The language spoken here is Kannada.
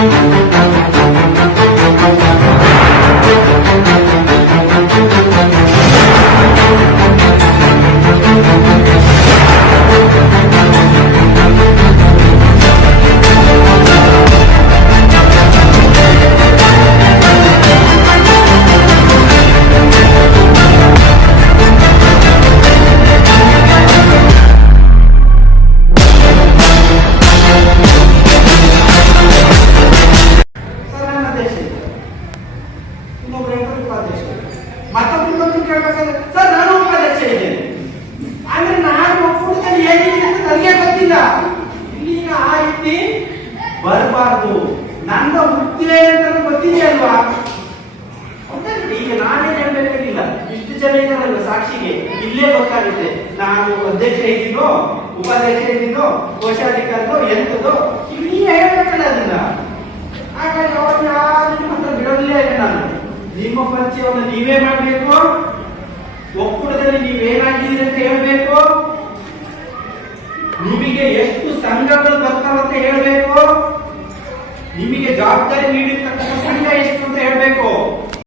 ಸರ್ ಉಪಾಧ್ಯಕ್ಷ ಮತ್ತೊಬ್ರು ಇನ್ನೊಬ್ರು ಕೇಳ್ಬೇಕಾದ್ರೆ ಸರ್ ನಾನು ಉಪಾಧ್ಯಕ್ಷ ಇದ್ದೇನೆ ಆದ್ರೆ ನಾನು ಒಕ್ಕೂಟದಲ್ಲಿ ಏನಿದೆ ಅಂತ ನನಗೆ ಗೊತ್ತಿಲ್ಲ ಇಲ್ಲಿಗ ಆ ರೀತಿ ಬರಬಾರ್ದು ನನ್ನ ವೃತ್ತಿ ಅಂತ ಗೊತ್ತಿದೆ ಅಲ್ವಾ ಈಗ ನಾನೇ ಹೇಳ್ಬೇಕಾಗಿಲ್ಲ ಇಷ್ಟು ಜನ ಇದ್ದಾರಲ್ಲ ಸಾಕ್ಷಿಗೆ ಇಲ್ಲೇ ಗೊತ್ತಾಗುತ್ತೆ ನಾನು ಅಧ್ಯಕ್ಷ ಇದ್ದೀನೋ ಉಪಾಧ್ಯಕ್ಷ ಇದ್ದೀನೋ ಕೋಶಾಧಿಕಾರಿನೋ ಎಂತದೋ ನೀವೇ ಹೇಳ್ಬೇಕಲ್ಲ ಅದನ್ನ ನೀವೇ ಮಾಡಬೇಕು? ಒಕ್ಕೂಟದಲ್ಲಿ ನೀವೇನಾಗಿದ್ದೀರಿ ಅಂತ ಹೇಳಬೇಕು? ನಿಮಗೆ ಎಷ್ಟು ಸಂಘಗಳು ಬರ್ತಾವಂತ ಹೇಳಬೇಕು? ನಿಮಗೆ ಜವಾಬ್ದಾರಿ ನೀಡಿರ್ತಕ್ಕಂಥ